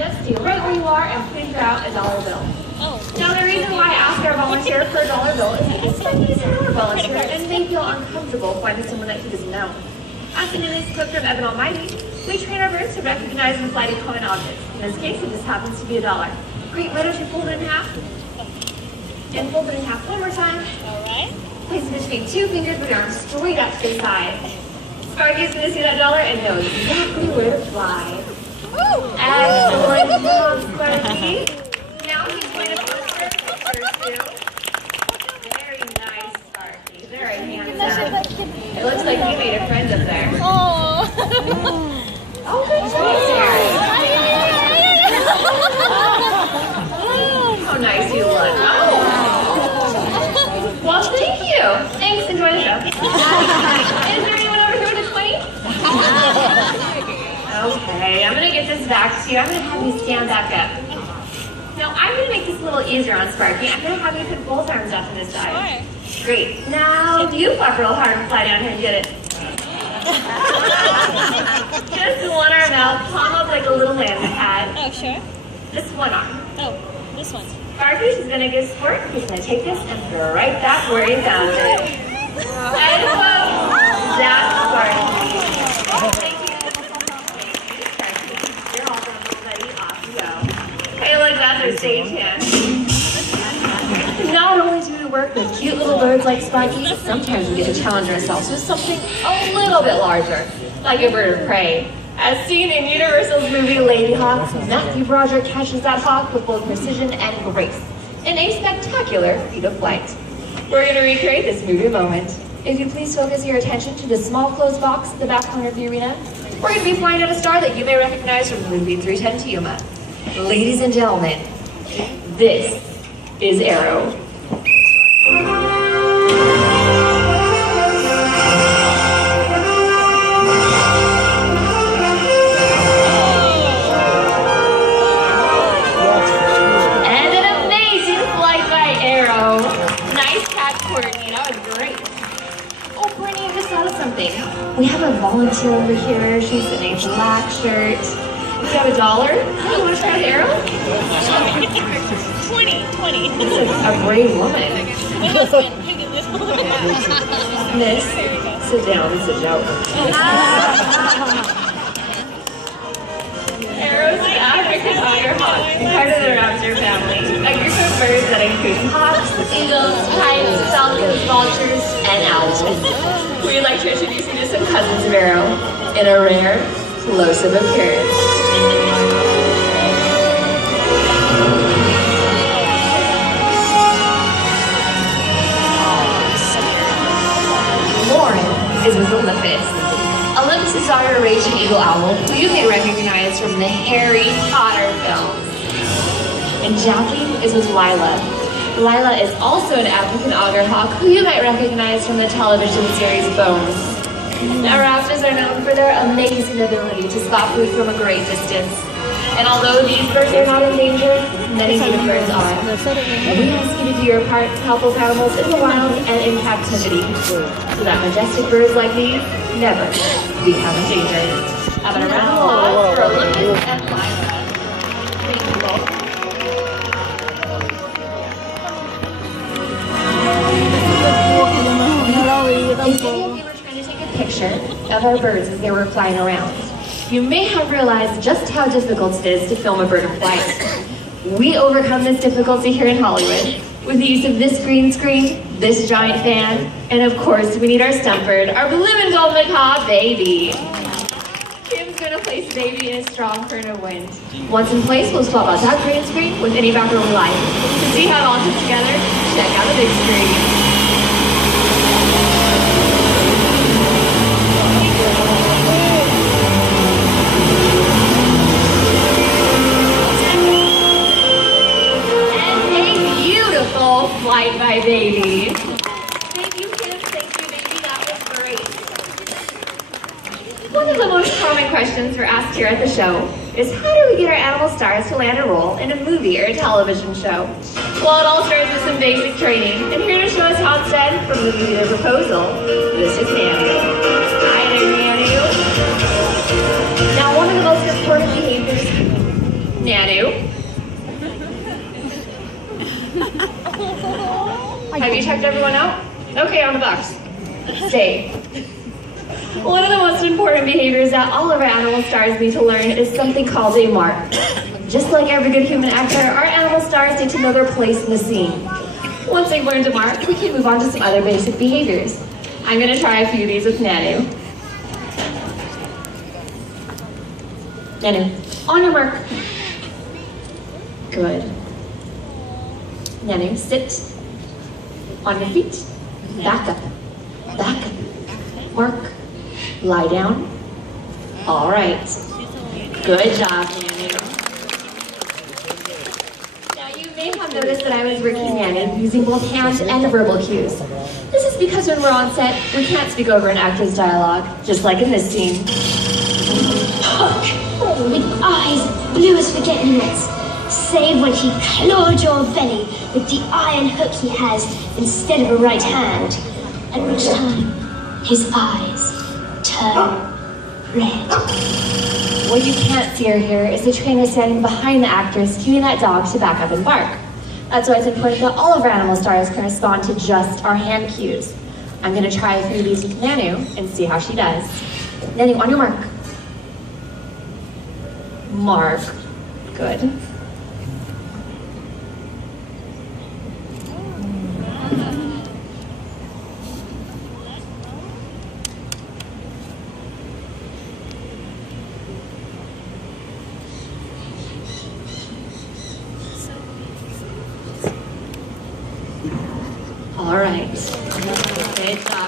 Just stay right where you are and please out a dollar bill. Now the reason why I ask our volunteer for a dollar bill is because somebody is our volunteer and may feel uncomfortable finding someone that he doesn't know. Asking in this clip from Evan Almighty, we train our birds to recognize and flight common objects. In this case, it just happens to be a dollar. Great, why don't you fold it in half? And fold it in half one more time. Alright. Place it between two fingers with your arms straight up to the side. Sparky's gonna see that dollar and know exactly where to fly. Excellent job, Sparky. Now he's going to post her picture too. Very nice, Sparky. Very handsome. It looks like you made a friend up there. Oh, Oh, good choice, Harry. How nice you look. Oh. Well, thank you. Thanks. Enjoy the show. Is there anyone over here with a 20? Okay, I'm going to get this back to you. I'm going to have you stand back up. Now, I'm going to make this a little easier on Sparky. I'm going to have you put both arms up to this side. Great. Now, you flap real hard and fly down here and get it. Just one arm out, palm up like a little landing pad. oh, sure. Just one arm. Oh, this one. Sparky, she's going to give sport. He's going to take this and throw it right back where he found it. And whoa, that's Sparky. Thank you. Thank you. You're all done, little buddy. Off you go. Hey, look, that's our stage hand. Not only do we work with cute little birds like Sparky, sometimes we get to challenge ourselves with something a little bit larger, like a bird of prey. As seen in Universal's movie Lady Hawk, Matthew Broderick catches that hawk with both precision and grace in a spectacular feat of flight. We're going to recreate this movie moment. If you please focus your attention to the small closed box at the back corner of the arena, we're going to be flying at a star that you may recognize from the movie 310 to Yuma. Ladies and gentlemen, this is Arrow. And an amazing flight by Arrow. Nice catch, Courtney. That was great. Oh, Courtney, I just thought of something. We have a volunteer over here. She's in a black shirt. We have $1. Oh, you want to try the Arrow? 20. This is a brave woman. Miss, sit down. It's a joke. Arrows is African otter hawk, part of the raptor family. A group of birds that include hawks, eagles, kites, falcons, vultures, and owls. We'd like to introduce you to some cousins of Arrow in a rare, close-up appearance. Is with Olympus. Olympus is our raging eagle owl, who you may recognize from the Harry Potter films. And Jackie is with Lila. Lila is also an African otter hawk, who you might recognize from the television series Bones. Now, raptors are known for their amazing ability to spot food from a great distance. And although these birds are not endangered, many native birds are. We ask you to do your part to help those animals in the wild and in captivity, so that majestic birds like these never become endangered. Have a round of applause for Olympus and Lila. Thank you both. If any of you were trying to take a picture of our birds as they were flying around, you may have realized just how difficult it is to film a bird in flight. We overcome this difficulty here in Hollywood with the use of this green screen, this giant fan, and of course we need our stunt bird, our blue and gold macaw, Baby. Kim's going to place Baby in a strong current of wind. Once in place, we'll swap out that green screen with any background we like. To see how it all fits together, check out the big screen. Flight by Baby. Thank you, Kim. Thank you, Baby. That was great. One of the most common questions we're asked here at the show is how do we get our animal stars to land a role in a movie or a television show? Well, it all starts with some basic training. And here to show us how it's done from the movie The Proposal, this is Nanu. Hi there, Nanu. Now, one of the most important behaviors Nanu. Have you checked everyone out? Okay, on the box. Stay. One of the most important behaviors that all of our animal stars need to learn is something called a mark. Just like every good human actor, our animal stars need to know their place in the scene. Once they've learned to mark, we can move on to some other basic behaviors. I'm going to try a few of these with Nanu. Nanu, on your mark. Good. Nanu, sit. On your feet. Back up. Back up. Mark. Lie down. All right. Good job, Nanu. Now you may have noticed that I was working Nanu using both hand and verbal cues. This is because when we're on set, we can't speak over an actor's dialogue, just like in this scene. Hook, with eyes blue as forget-me-nots, save when he clawed your belly with the iron hook he has instead of a right hand, at which time his eyes turn red. What you can't see or hear is the trainer standing behind the actors cueing that dog to back up and bark. That's why it's important that all of our animal stars can respond to just our hand cues. I'm going to try a few of these with Nanu and see how she does. Nanu, on your mark. Mark. Good. All right. Good job.